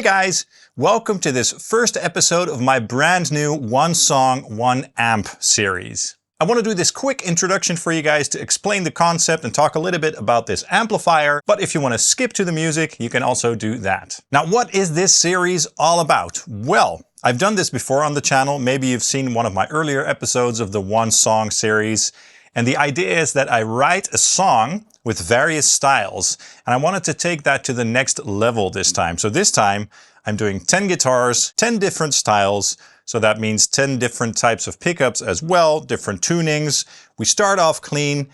Hey guys, welcome to this first episode of my brand new One Song, One Amp series. I want to do this quick introduction for you guys to explain the concept and talk a little bit about this amplifier, but if you want to skip to the music, you can also do that. Now, what is this series all about? Well, I've done this before on the channel. Maybe you've seen one of my earlier episodes of the One Song series. And the idea is that I write a song with various styles, and I wanted to take that to the next level this time. So this time I'm doing 10 guitars, 10 different styles. So that means 10 different types of pickups as well, different tunings. We start off clean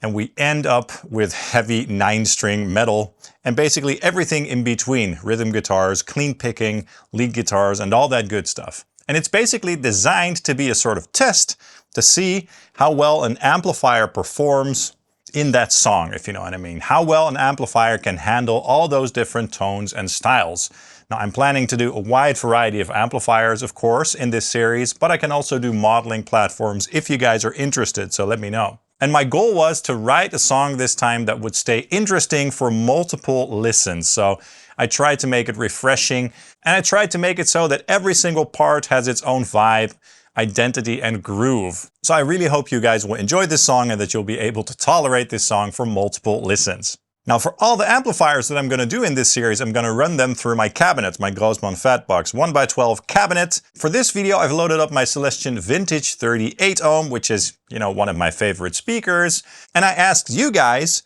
and we end up with heavy 9-string metal and basically everything in between: rhythm guitars, clean picking, lead guitars, and all that good stuff. And it's basically designed to be a sort of test to see how well an amplifier performs in that song, if you know what I mean. How well an amplifier can handle all those different tones and styles. Now, I'm planning to do a wide variety of amplifiers, of course, in this series, but I can also do modeling platforms if you guys are interested, so let me know. And my goal was to write a song this time that would stay interesting for multiple listens. So I tried to make it refreshing, and I tried to make it so that every single part has its own vibe, identity, and groove. So I really hope you guys will enjoy this song and that you'll be able to tolerate this song for multiple listens. Now, for all the amplifiers that I'm going to do in this series, I'm going to run them through my cabinet, my Grossmann Fatbox 1x12 cabinet. For this video, I've loaded up my Celestion Vintage 38 ohm, which is, one of my favorite speakers. And I asked you guys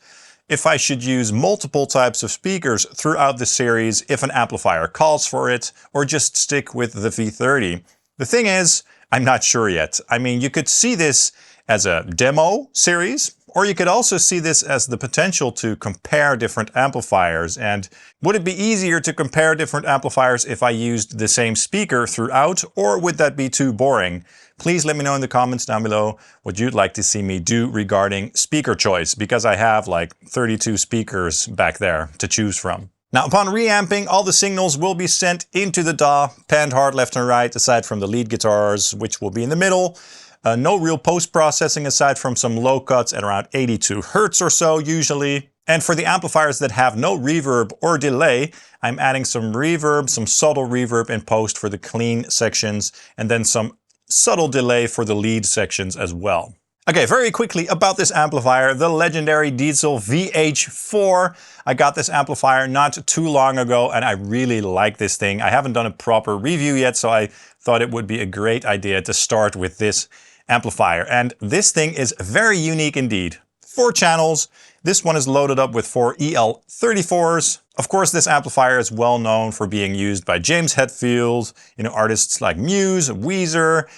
if I should use multiple types of speakers throughout the series if an amplifier calls for it, or just stick with the V30. The thing is, I'm not sure yet. I mean, you could see this as a demo series, or you could also see this as the potential to compare different amplifiers. And would it be easier to compare different amplifiers if I used the same speaker throughout, or would that be too boring? Please let me know in the comments down below what you'd like to see me do regarding speaker choice, because I have like 32 speakers back there to choose from. Now, upon reamping, all the signals will be sent into the DAW, panned hard left and right, aside from the lead guitars, which will be in the middle. No real post-processing aside from some low cuts at around 82 Hertz or so usually. And for the amplifiers that have no reverb or delay, I'm adding some reverb, some subtle reverb in post for the clean sections, and then some subtle delay for the lead sections as well. Okay, very quickly about this amplifier, the legendary Diezel VH4. I got this amplifier not too long ago and I really like this thing. I haven't done a proper review yet, so I thought it would be a great idea to start with this amplifier. And this thing is very unique indeed. 4 channels. This one is loaded up with 4 EL34s. Of course, this amplifier is well known for being used by James Hetfield, artists like Muse, Weezer,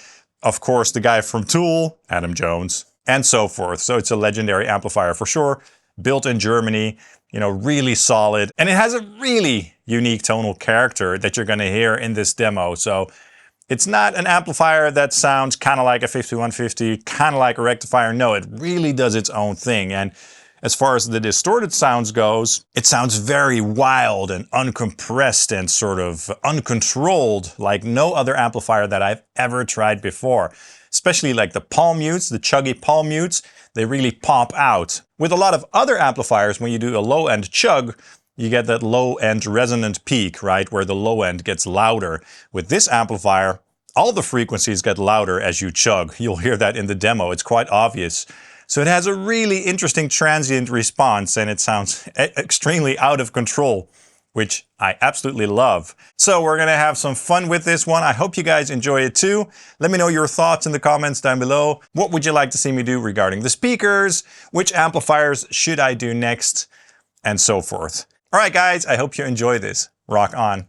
of course, the guy from Tool, Adam Jones, and so forth. So it's a legendary amplifier for sure. Built in Germany, really solid. And it has a really unique tonal character that you're going to hear in this demo. So it's not an amplifier that sounds kind of like a 5150, kind of like a rectifier. No, it really does its own thing. And as far as the distorted sounds goes, it sounds very wild and uncompressed and sort of uncontrolled, like no other amplifier that I've ever tried before. Especially like the palm mutes, the chuggy palm mutes, they really pop out. With a lot of other amplifiers, when you do a low-end chug, you get that low-end resonant peak, right, where the low end gets louder. With this amplifier, all the frequencies get louder as you chug. You'll hear that in the demo, it's quite obvious. So it has a really interesting transient response and it sounds extremely out of control, which I absolutely love. So we're gonna have some fun with this one. I hope you guys enjoy it too. Let me know your thoughts in the comments down below. What would you like to see me do regarding the speakers? Which amplifiers should I do next? And so forth. All right, guys, I hope you enjoy this. Rock on.